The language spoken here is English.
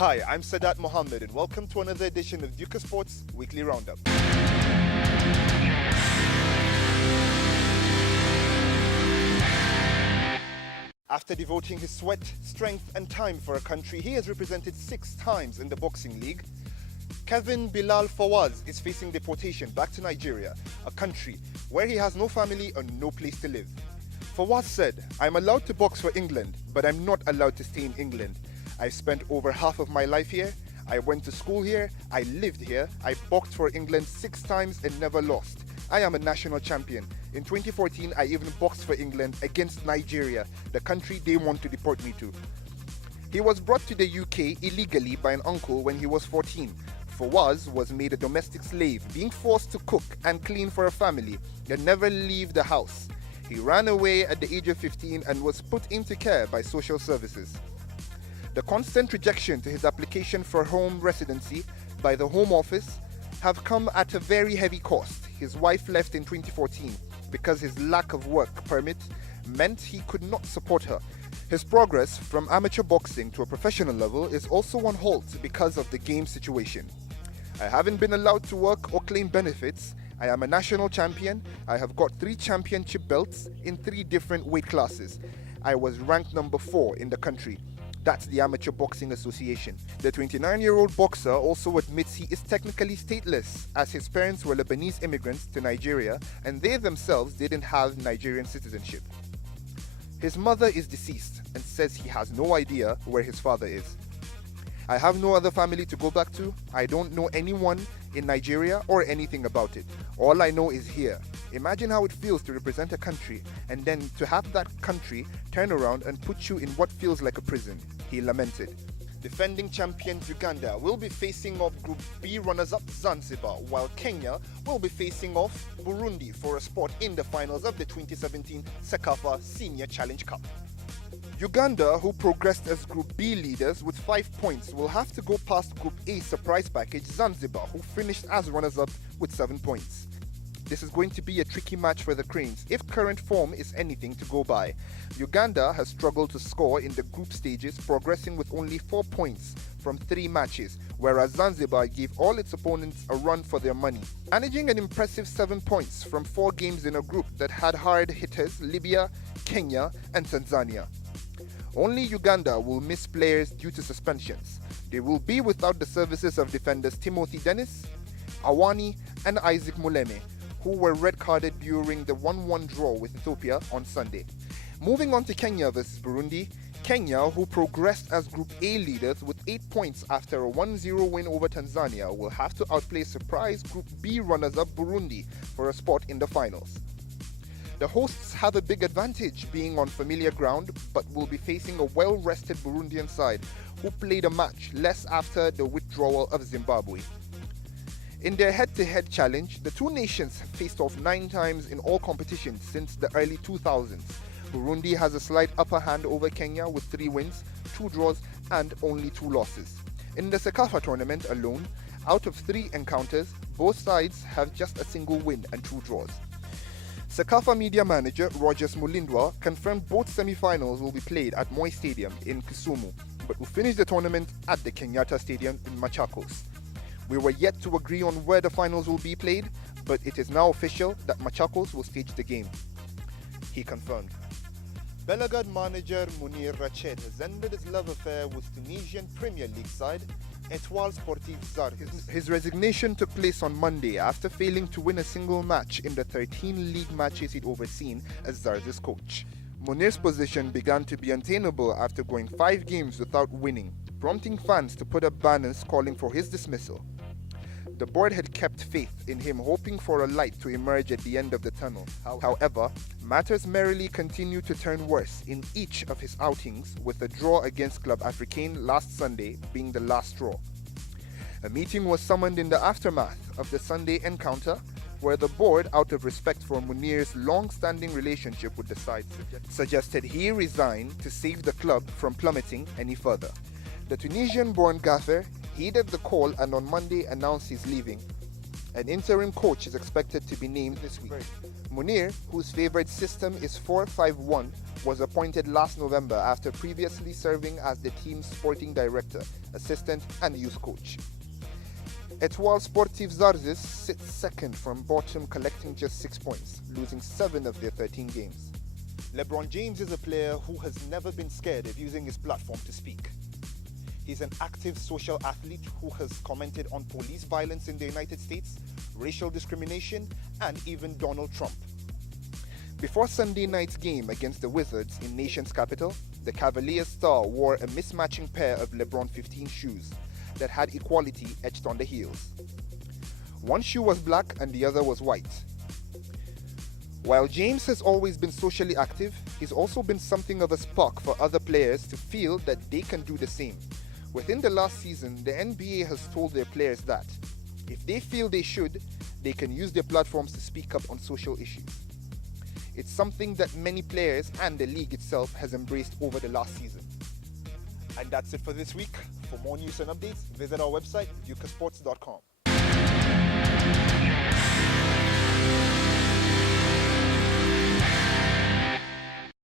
Hi, I'm Sadat Mohammed and welcome to another edition of Ducor Sports Weekly Roundup. After devoting his sweat, strength and time for a country he has represented 6 times in the boxing league, Kevin Bilal Fawaz is facing deportation back to Nigeria, a country where he has no family and no place to live. Fawaz said, "I'm allowed to box for England, but I'm not allowed to stay in England. I've spent over half of my life here. I went to school here. I lived here. I boxed for England 6 times and never lost. I am a national champion. In 2014, I even boxed for England against Nigeria, the country they want to deport me to." He was brought to the UK illegally by an uncle when he was 14. Fawaz was made a domestic slave, being forced to cook and clean for a family and never leave the house. He ran away at the age of 15 and was put into care by social services. The constant rejection to his application for home residency by the Home Office have come at a very heavy cost. His wife left in 2014 because his lack of work permit meant he could not support her. His progress from amateur boxing to a professional level is also on halt because of the game situation. "I haven't been allowed to work or claim benefits. I am a national champion. I have got 3 championship belts in 3 different weight classes. I was ranked number 4 in the country." That's the Amateur Boxing Association. The 29-year-old boxer also admits he is technically stateless, as his parents were Lebanese immigrants to Nigeria and they themselves didn't have Nigerian citizenship. His mother is deceased and says he has no idea where his father is. "I have no other family to go back to. I don't know anyone in Nigeria or anything about it. All I know is here." Imagine how it feels to represent a country and then to have that country turn around and put you in what feels like a prison, he lamented. Defending champions Uganda will be facing off Group B runners-up Zanzibar, while Kenya will be facing off Burundi for a spot in the finals of the 2017 CECAFA Senior Challenge Cup. Uganda, who progressed as Group B leaders with 5 points, will have to go past Group A surprise package Zanzibar, who finished as runners-up with 7 points. This is going to be a tricky match for the Cranes if current form is anything to go by. Uganda has struggled to score in the group stages, progressing with only 4 points from 3 matches, whereas Zanzibar gave all its opponents a run for their money, managing an impressive 7 points from 4 games in a group that had hard hitters Libya, Kenya and Tanzania. Only Uganda will miss players due to suspensions. They will be without the services of defenders Timothy Dennis, Awani and Isaac Muleme, who were red-carded during the 1-1 draw with Ethiopia on Sunday. Moving on to Kenya versus Burundi, Kenya, who progressed as Group A leaders with 8 points after a 1-0 win over Tanzania, will have to outplay surprise Group B runners-up Burundi for a spot in the finals. The hosts have a big advantage being on familiar ground, but will be facing a well-rested Burundian side who played a match less after the withdrawal of Zimbabwe. In their head-to-head challenge, the two nations have faced off 9 times in all competitions since the early 2000s. Burundi has a slight upper hand over Kenya with 3 wins, 2 draws and only 2 losses. In the CECAFA tournament alone, out of 3 encounters, both sides have just a single win and 2 draws. CECAFA media manager Rogers Mulindwa confirmed both semi-finals will be played at Moi Stadium in Kisumu, but will finish the tournament at the Kenyatta Stadium in Machakos. "We were yet to agree on where the finals will be played, but it is now official that Machakos will stage the game," he confirmed. Belgrade manager Munir Rached has ended his love affair with Tunisian Premier League side Etoile Sportive Zar. His resignation took place on Monday after failing to win a single match in the 13 league matches he'd overseen as Zar's coach. Munir's position began to be untenable after going 5 games without winning, prompting fans to put up banners calling for his dismissal. The board had kept faith in him, hoping for a light to emerge at the end of the tunnel. However, matters merrily continued to turn worse in each of his outings, with a draw against Club Africain last Sunday being the last straw. A meeting was summoned in the aftermath of the Sunday encounter, where the board, out of respect for Munir's long-standing relationship with the side, suggested he resign to save the club from plummeting any further. The Tunisian-born gaffer heeded the call and on Monday announced he's leaving. An interim coach is expected to be named this week. Munir, whose favorite system is 4-5-1, was appointed last November after previously serving as the team's sporting director, assistant and youth coach. Etoile Sportive Zarzis sits second from bottom, collecting just 6 points, losing 7 of their 13 games. LeBron James is a player who has never been scared of using his platform to speak. He's an active social athlete who has commented on police violence in the United States, racial discrimination, and even Donald Trump. Before Sunday night's game against the Wizards in nation's capital, the Cavaliers star wore a mismatching pair of LeBron 15 shoes that had equality etched on the heels. One shoe was black and the other was white. While James has always been socially active, he's also been something of a spark for other players to feel that they can do the same. Within the last season, the NBA has told their players that if they feel they should, they can use their platforms to speak up on social issues. It's something that many players and the league itself has embraced over the last season. And that's it for this week. For more news and updates, visit our website, ducorsports.com.